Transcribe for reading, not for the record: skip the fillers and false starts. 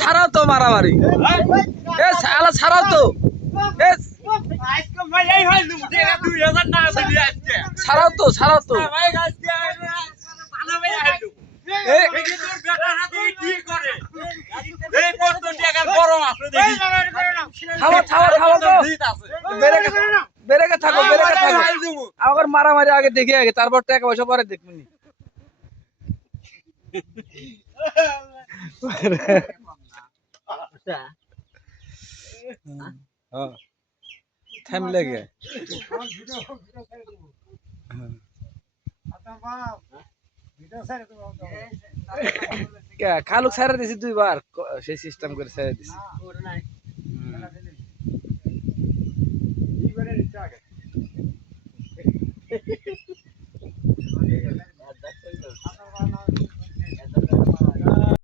ছাড়াও তো মারামারি ছাড়াও তো ছাড়াও তো বেরেকে থাকো আমার মারামারি আগে দেখে আগে তারপর টাকা পয়সা পরে দেখবি থামলে গে খালুক ছাড়া দিছি দুইবার সেই সিস্টেম করে ছেড়ে দিছি